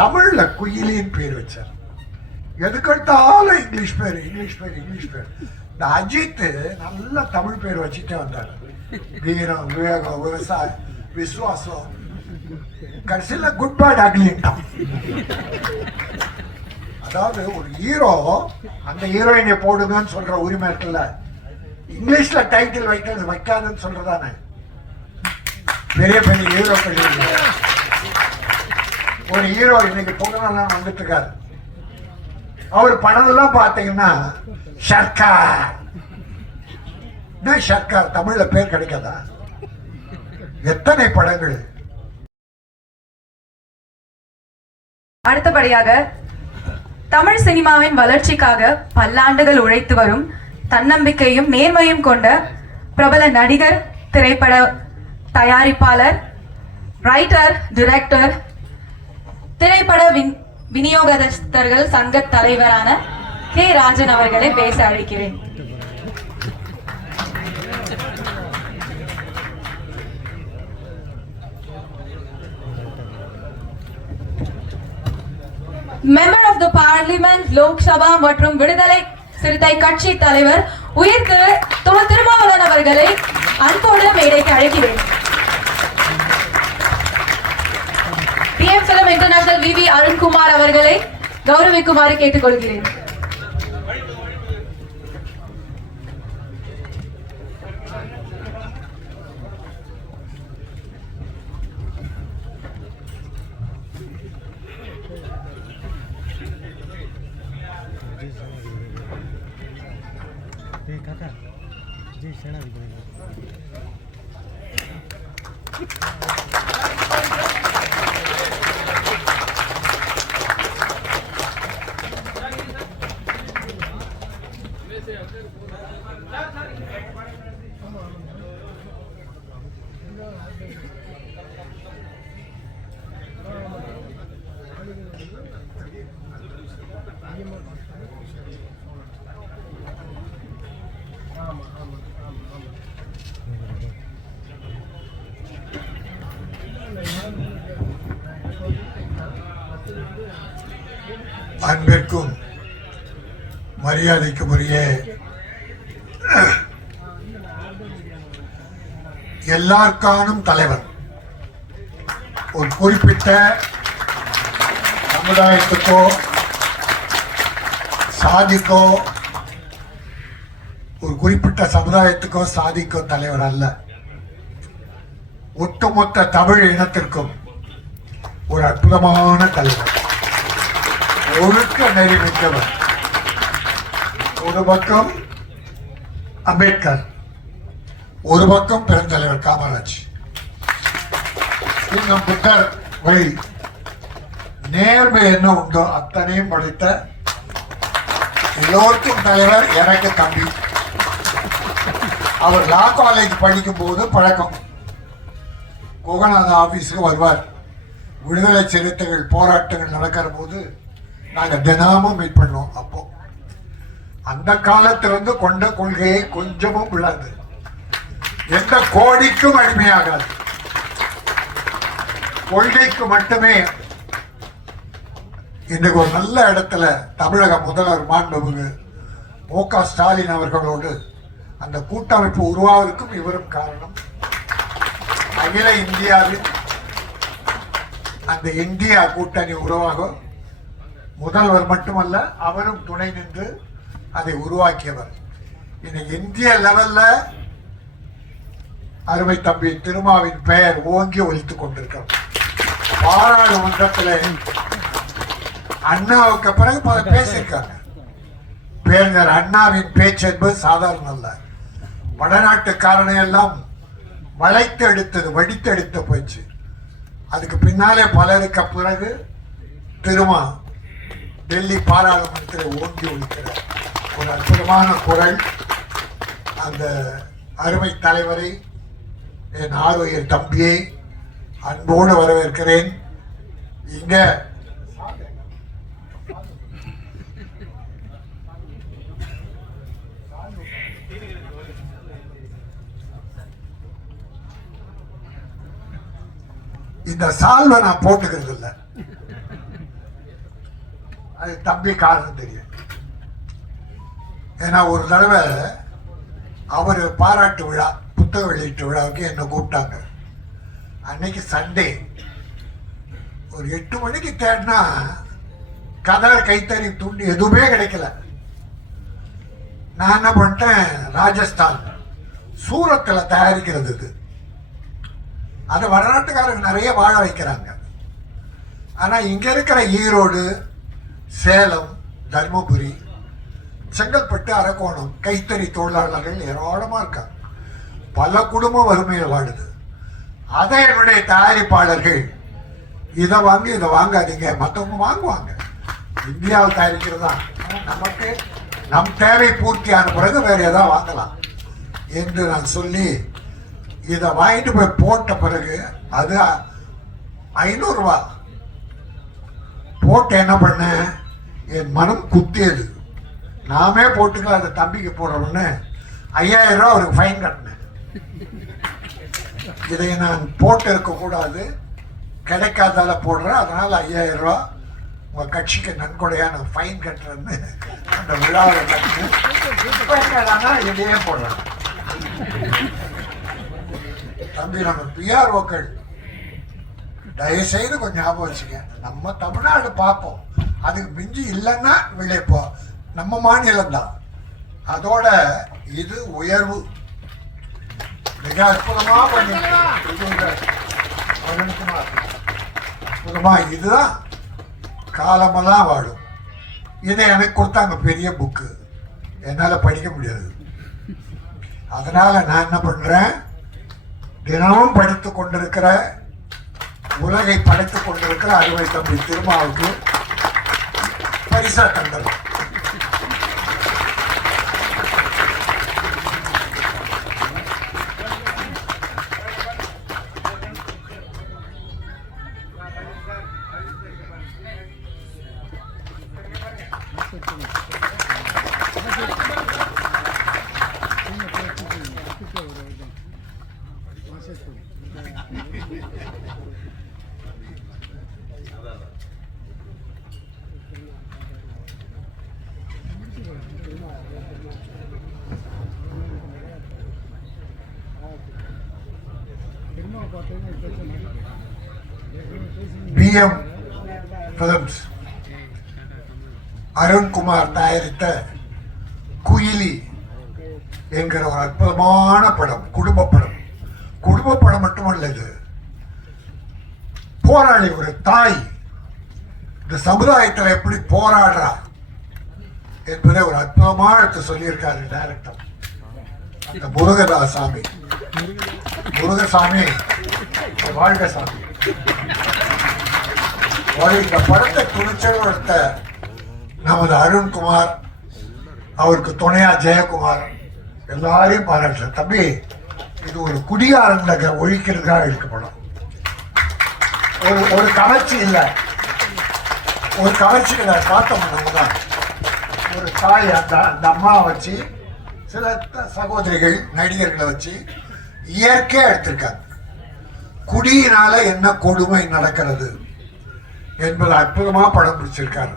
தமிழ்ல குயிலின்னு பேர் வச்சார். எதுக்கெடுத்தாலும் இங்கிலீஷ் பேர் இங்கிலீஷ் பேர் இங்கிலீஷ் பேர். இந்த அஜித் நல்ல தமிழ் பேர் வச்சுட்டே வந்தார். வீரம், விவேகம், விவசாயம், விசுவாசம், கடைசியில் குட் பேட் அக்லிட்டான். அதாவது ஒரு ஹீரோ அந்த ஹீரோயினை போடுங்கன்னு சொல்ற உரிமை இருக்குல்ல, இங்கிலீஷ்ல டைட்டில் வைக்காதுன்னு சொல்றதானே. பெரிய பெரிய ஹீரோக்கள் ஒரு ஹீரோ இன்னைக்கு பொங்கலாம் வந்துட்டு இருக்காரு. அவர் படம் எல்லாம் பாத்தீங்கன்னா சர்க்கார். சர்க்கார் தமிழ்ல பேர் கிடைக்காதா? எத்தனை படங்கள். அடுத்தபடியாக தமிழ் சினிமாவின் வளர்ச்சிக்காக பல்லாண்டுகள் உழைத்து வரும் தன்னம்பிக்கையும் நேர்மையும் கொண்ட பிரபல நடிகர், திரைப்பட தயாரிப்பாளர், ரைட்டர், டிரெக்டர், திரைப்பட விநியோகஸ்தர்கள் சங்க தலைவரான கே ராஜன் அவர்களை பேச அழைக்கிறேன். Member of the parliament, Lok Sabha மற்றும் விடுதலை சிறுத்தை கட்சி தலைவர் உயிர் திரு திருமாவளவன் அவர்களை அன்போடு மேடைக்கு அழைக்கிறேன். PM Film International VV Arunkumar அவர்களை கௌரவிக்குமாறு கேட்டுக்கொள்கிறேன். அன்பிற்கும் மரியாதைக்கும் உரிய எல்லாருக்கானும் தலைவர், ஒரு குறிப்பிட்ட சமுதாயத்துக்கோ சாதிக்கோ, ஒரு குறிப்பிட்ட சமுதாயத்துக்கோ சாதிக்கோ தலைவர் அல்ல, ஒட்டுமொத்த தமிழ் இனத்திற்கும் ஒரு அற்புதமான தலைவர், ஒழுக்க நெறி மிக்கவர். ஒரு பக்கம் அம்பேத்கர், ஒரு பக்கம் பெருந்தலைவர் காமராஜ், இன்னும் புத்தர் வழி நேர்மை என்ன உண்டோ அத்தனையும் படித்த எல்லோருக்கும் தலைவர். எனக்கு தம்பி, அவர் லா காலேஜ் படிக்கும் போது பழக்கம். கோகநாத ஆபீஸுக்கு வருவார். விடுதலை சிறுத்தைகள் போராட்டங்கள் நடக்கிற போது நாங்கள் தினமும் மீட் பண்ணுவோம். அப்போ அந்த காலத்திலிருந்து கொண்ட கொள்கையை கொஞ்சமும் விழாது, எந்த கோடிக்கும் அடிமையாகாது, கொள்கைக்கு மட்டுமே. இன்றைக்கு ஒரு நல்ல இடத்துல தமிழக முதல்வர் மாண்புமிகு மு.க. ஸ்டாலின் அவர்களோடு அந்த கூட்டமைப்பு உருவாவதற்கும் இவரும் காரணம். அகில இந்தியாவில் அந்த இந்தியா கூட்டணி உருவாக முதல்வர் மட்டுமல்ல, அவரும் துணை நின்று அதை உருவாக்கியவர். இன்னைக்கு இந்திய லெவல்ல அருமை தம்பி திருமாவின் பெயர் ஓங்கி ஒலித்துக் கொண்டிருக்கிறார். பாராளுமன்றத்தில் அண்ணாவுக்கு பிறகு பல பேசியிருக்காங்க. பேரறிஞர் அண்ணாவின் பேச்சு என்பது சாதாரண அல்ல. வடநாட்டுக்காரனை எல்லாம் வளைத்து எடுத்தது, வடித்து எடுத்து போயிடுச்சு. அதுக்கு பின்னாலே பலருக்கு பிறகு திருமா டெல்லி பாராளுமன்றத்தில் ஓங்கி ஒலிக்கிறார். ஒரு அற்புதமான குரல். அந்த அருமை தலைவரை, என் ஆரோக்கிய தம்பியை அன்போடு வரவேற்கிறேன். இங்க இந்த சால்வை நான் போட்டுக்கிறது இல்லை. அது தம்பி காரணம் தெரியும். ஏன்னா ஒரு தடவை அவர் பாராட்டு விழா புத்தக வெளியீட்டு விழாவுக்கு என்னை கூப்பிட்டாங்க. அன்னைக்கு சண்டே ஒரு 8 மணிக்கு தேடினா கதை கைத்தறி துண்டு எதுவுமே கிடைக்கல. நான் என்ன பண்ணிட்டேன், ராஜஸ்தான் சூரத்தில் தயாரிக்கிறது இது. அதை வடநாட்டுக்காரங்க நிறைய வாழ வைக்கிறாங்க. ஆனால் இங்கே இருக்கிற ஈரோடு, சேலம், தர்மபுரி, செங்கல்பட்டு, அரக்கோணம் கைத்தறி தொழிலாளர்கள் ஏராளமாக இருக்காங்க. பல குடும்பம் வறுமையில் வாடுது. அதை என்னுடைய தயாரிப்பாளர்கள் இதை வாங்கி இதை வாங்காதீங்க, மற்றவங்க வாங்குவாங்க, இந்தியாவில் தயாரிக்கிறது தான் நமக்கு நம் தேவை பூர்த்தியான பிறகு வேறு எதாவது வாங்கலாம் என்று நான் சொல்லி இதை வாங்கிட்டு போய் போட்ட பிறகு அது 500 ரூபா போட்டு என்ன பண்ணேன், என் மனம் குத்தியது. நாமே போட்டுக்கலாம், அதை தம்பிக்கு போடுறோம்னு 5000 ரூபா அவருக்கு ஃபைன் கட்டினேன். இதை நான் போட்டு இருக்கக்கூடாது, கிடைக்காதால போடுறேன், அதனால 5000 ரூபா உங்கள் கட்சிக்கு நன்கொடையா நான் ஃபைன் கட்டுறேன்னு அந்த விழாவில் கட்டினேன். இப்போ என்னடானா இதையே போடுறேன். தம்பி, நம்ம பிஆர்ஓக்கள் தயவுசெய்து கொஞ்சம் ஞாபகம் வச்சுக்க. நம்ம தமிழ்நாடு பார்ப்போம், அதுக்கு மிஞ்சி இல்லைன்னா விளைப்போம். நம்ம மாநிலம் தான். அதோட இது உயர்வு மிக அற்புதமா அற்புதமா இதுதான் காலமெல்லாம் வாழும். இதை எனக்கு கொடுத்தாங்க, பெரிய புக்கு, என்னால் படிக்க முடியாது. அதனால நான் என்ன பண்றேன், தினமும் படித்துக் கொண்டிருக்கிற, உலகை படைத்துக் கொண்டிருக்கிற அறுவை தம்பி திருமாவுக்கு பரிசா தந்தது. பிஎம் பிலிம்ஸ் அருண்குமார் தயாரித்த குயிலி என்கிற ஒரு அற்புதமான படம், குடும்ப படம். குடும்ப படம் மட்டுமல்ல, இது போராளி, ஒரு தாய் இந்த சமுதாயத்தில் எப்படி போராடுறா என்பதை ஒரு அற்புதமா எடுத்து சொல்லியிருக்காரு டைரக்டர் அந்த முருகதாசாமி. முருகசாமி வாழ்க சாமி. இந்த படத்தை துணிச்சல் எடுத்த நமது அருண்குமார், அவருக்கு துணையா ஜெயக்குமார், எல்லாரையும் பாராட்டு. தம்பி, இது ஒரு குடியாரங்களை ஒழிக்கிறதுக்காக எடுக்கப்படும். ஒரு கவர்ச்சி இல்லை, ஒரு கவர்ச்சி பார்த்தோம். நம்ம தான் ஒரு தாய் அந்த அம்மாவை வச்சு, சில சகோதரிகள் நடிகர்களை வச்சு இயற்கையா எடுத்திருக்காங்க. குடியினால என்ன கொடுமை நடக்கிறது என்பது அற்புதமா படம் பிடிச்சிருக்காரு.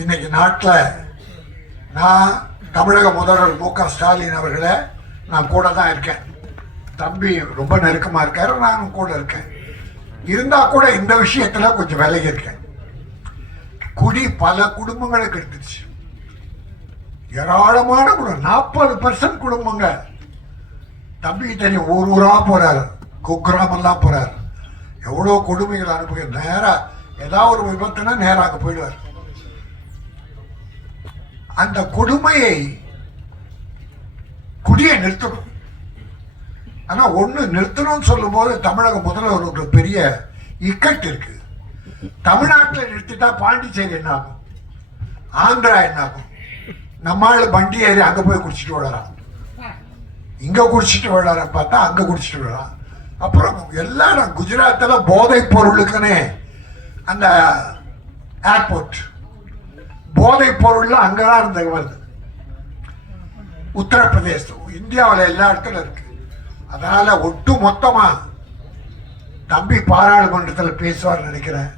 இன்னைக்கு நாட்டில் நான் தமிழக முதல்வர் மு.க. ஸ்டாலின் அவர்களை நான் கூட தான் இருக்கேன். தம்பி ரொம்ப நெருக்கமா இருக்காரு, நானும் கூட இருக்கேன். இருந்தா கூட இந்த விஷயத்துல கொஞ்சம் விலகி இருக்கேன். குடி பல குடும்பங்களுக்கு எடுத்துச்சு. ஏராளமான குடும்பம், 40% குடும்பங்க. தம்பிக்கு தெரியும், ஊரா போறாரு, குக்கிராமெல்லாம் போறாரு, எவ்வளோ கொடுமைகள் அனுப்புகிற. நேரா ஏதாவது ஒரு விபத்துனா நேராக அங்கே போயிடுவார். அந்த கொடுமையை, குடியை நிறுத்தணும். ஆனா ஒண்ணு நிறுத்தணும்னு சொல்லும் போது தமிழக முதல்வர் ஒரு பெரிய இக்கட்டு இருக்கு. தமிழ்நாட்டில் நிறுத்திட்டா பாண்டிச்சேரி என்ன ஆகும், ஆந்திரா என்ன ஆகும்? நம்மால வண்டி ஏறி அங்க போய் குடிச்சிட்டு விடறான், இங்க குடிச்சிட்டு விடறான், பார்த்தா அங்க குடிச்சிட்டு விடறான். அப்புறம் எல்லாரும் குஜராத்ல போதை பொருளுக்குன்னு அந்த ஏர்போர்ட், போதை பொருள் அங்கதான் இருந்த வருது. உத்தரப்பிரதேசம், இந்தியாவில் எல்லா இடத்துல இருக்கு. அதனால ஒட்டு மொத்தமா தம்பி பாராளுமன்றத்தில் பேசுவார் நினைக்கிறேன்.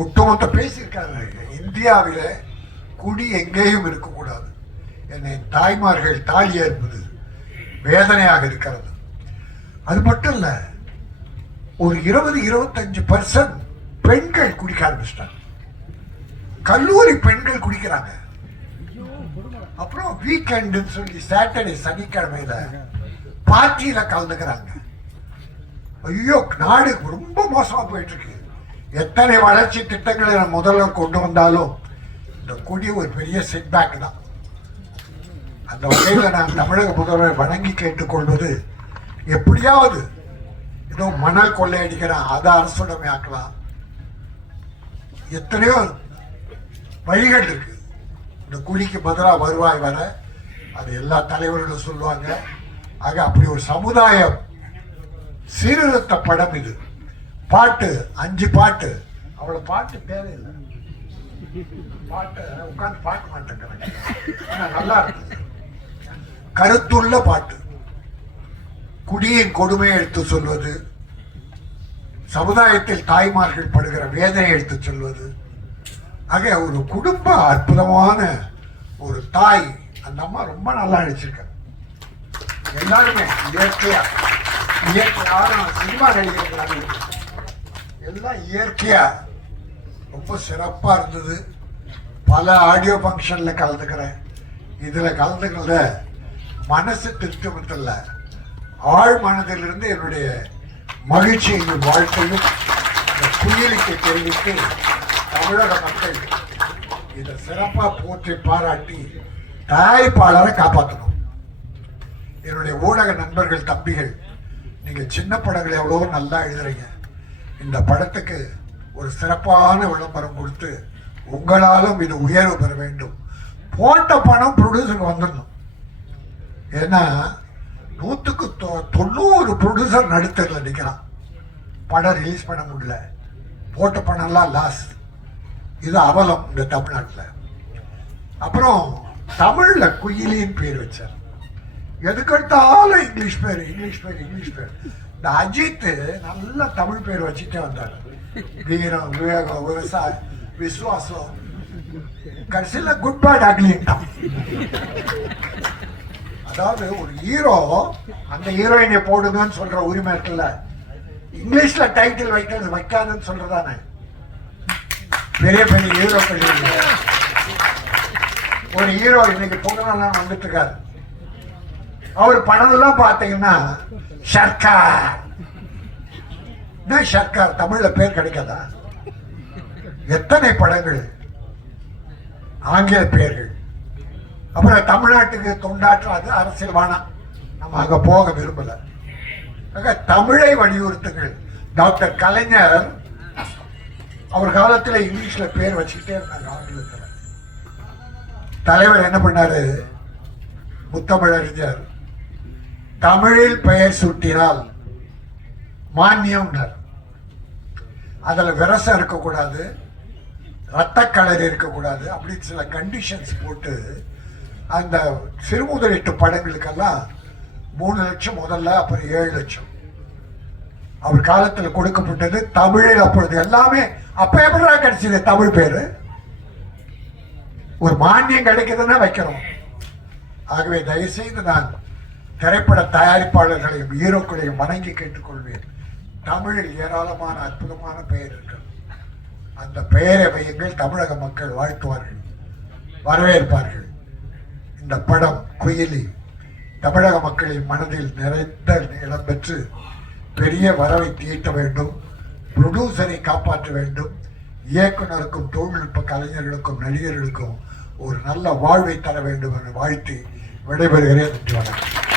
ஒட்டுமொத்த பேசியிருக்காங்க. இந்தியாவில் குடி எங்கேயும் இருக்கக்கூடாது. என்னை தாய்மார்கள் தாலி ஏற்பது வேதனையாக இருக்கிறது. அது மட்டும் இல்ல, ஒரு 20-25% பெண்கள் குடிக்க ஆரம்பிச்சிட்டாங்க. கல்லூரி பெண்கள் குடிக்கிறாங்க. அப்புறம் வீக்கெண்டு சொல்லி சாட்டர்டே சனிக்கிழமையில பார்ட்டியில கலந்துக்கிறாங்க. ஐயோ, நாடு ரொம்ப மோசமா போயிட்டு இருக்கு. எத்தனை வளர்ச்சி திட்டங்களை நான் முதல்ல கொண்டு வந்தாலும் இந்த குடி ஒரு பெரிய செட்பேக் தான். அந்த வகையில் நான் தமிழக முதல்வர் வணங்கி கேட்டுக்கொள்வது, எப்படியாவது ஏதோ மணல் கொள்ளையடிக்கிறான், அதை அரசுடைமை ஆக்கலாம். எத்தனையோ வழிகள் இருக்கு. இந்த குடிக்கு பதிலாக வருவாய் வர அது எல்லா தலைவர்களும் சொல்லுவாங்க. ஆக அப்படி ஒரு சமுதாயம் சீர்திருத்த படம் இது. பாட்டு 5 பாட்டு, அவ்வளவு பாட்டு தேவையில்லை. பாட்டு உட்காந்து பார்க்க மாட்டேங்கிறாங்க, நல்லா இருக்கு. கருத்துள்ள பாட்டு, குடியின் கொடுமையை எடுத்து சொல்வது, சமுதாயத்தில் தாய்மார்கள் படுகிற வேதனை எடுத்து சொல்வது. ஆக ஒரு குடும்ப அற்புதமான ஒரு தாய். அந்த அம்மா ரொம்ப நல்லா நடிச்சிருக்க. எல்லாருமே இயற்கையான சினிமா நடிகர்கள் எல்லாம் இயற்கையா ரொம்ப சிறப்பா இருந்தது. பல ஆடியோ ஃபங்க்ஷன்ல கலந்துக்கிறேன். இதுல கலந்துக்கிறத மனசு திருப்திமத்தில்ல, ஆழ் மனதிலிருந்து என்னுடைய மகிழ்ச்சியையும் வாழ்க்கையும் குயிலுக்கு தெரிவித்து தமிழக மக்கள் இதை சிறப்பா போற்றி பாராட்டி தயாரிப்பாளரை காப்பாற்றணும். என்னுடைய ஊடக நண்பர்கள், தம்பிகள், நீங்க சின்ன படங்கள் எவ்வளோ நல்லா எழுதுறீங்க. இந்த படத்துக்கு ஒரு சிறப்பான விளம்பரம் கொடுத்து உங்களாலும் இது உயர்வு பெற வேண்டும். போட்ட பணம் ப்ரொடியூசருக்கு வந்துடணும். ஏன்னா 100% ப்ரொடியூசர் நடுத்தரில் நிற்கிறான். படம் ரிலீஸ் பண்ண முடியல, போட்ட பணம்லாம் லாஸ். இது அவலம் இந்த தமிழ்நாட்டில். அப்புறம் தமிழ்ல குயிலின்னு பேர் வச்சார். எதுக்கெடுத்தாலும் இங்கிலீஷ் பேர். இந்த அஜித் நல்ல தமிழ் பேர் வச்சுட்டே வந்தார். வீரம், விவேகம், விவசாயம், விசுவாசம், கடைசியில் குட் பேட் அக்லிட்டான். அதாவது ஒரு ஹீரோ அந்த ஹீரோயினை போடுங்கன்னு சொல்ற உரிமை இருக்குல்ல, இங்கிலீஷ்ல டைட்டில் வைக்காதுன்னு சொல்றதானே. பெரிய பெரிய ஹீரோக்கள் ஒரு ஹீரோ இன்னைக்கு பொங்கலாம் வந்துட்டு இருக்காரு. அவர் படம் எல்லாம் பார்த்தீங்கன்னா சர்க்கார். சர்க்கார் தமிழ்ல பேர் கிடைக்காதா? எத்தனை படங்கள், ஆங்கில பெயர்கள். அப்புறம் தமிழ்நாட்டுக்கு தொண்டாற்றாது அரசியல் வேணாம், நம்ம அங்க போக விரும்பல. தமிழை வலியுறுத்துங்கள். டாக்டர் கலைஞர் அவர் காலத்தில் இங்கிலீஷ்ல பேர் வச்சுக்கிட்டே இருந்தாங்க. ஆங்கிலத்தில் தலைவர் என்ன பண்ணாரு? முத்தமிழறிஞர் தமிழில் பெயர் சூட்டினால் மானியம். அதுல விரசம் இருக்கக்கூடாது, ரத்த கலர் இருக்கக்கூடாது, அப்படின்னு சில கண்டிஷன்ஸ் போட்டு அந்த சிறுமுதலீட்டு படங்களுக்கெல்லாம் 3 லட்சம் முதல்ல, அப்புறம் 7 லட்சம் அவர் காலத்தில் கொடுக்கப்பட்டது. தமிழில் அப்பொழுது எல்லாமே அப்ப எப்படா கிடைச்சது தமிழ் பேரு? ஒரு மானியம் கிடைக்குதுன்னா வைக்கிறோம். ஆகவே தயவுசெய்து நான் திரைப்பட தயாரிப்பாளர்களையும் ஹீரோக்களையும் வணங்கி கேட்டுக்கொள்வேன். தமிழில் ஏராளமான அற்புதமான பெயர் இருக்கிறது. அந்த பெயரை வையுங்கள். தமிழக மக்கள் வாழ்த்துவார்கள், வரவேற்பார்கள். இந்த படம் குயிலி தமிழக மக்களின் மனதில் நிறைந்த இடம் பெற்று பெரிய வரவை தீட்ட வேண்டும். ப்ரொடியூசரை காப்பாற்ற வேண்டும். இயக்குனருக்கும் தொழில்நுட்ப கலைஞர்களுக்கும் நடிகர்களுக்கும் ஒரு நல்ல வாழ்வை தர வேண்டும் என்று வாழ்த்தி விடைபெறுகிறேன். நன்றி, வணக்கம்.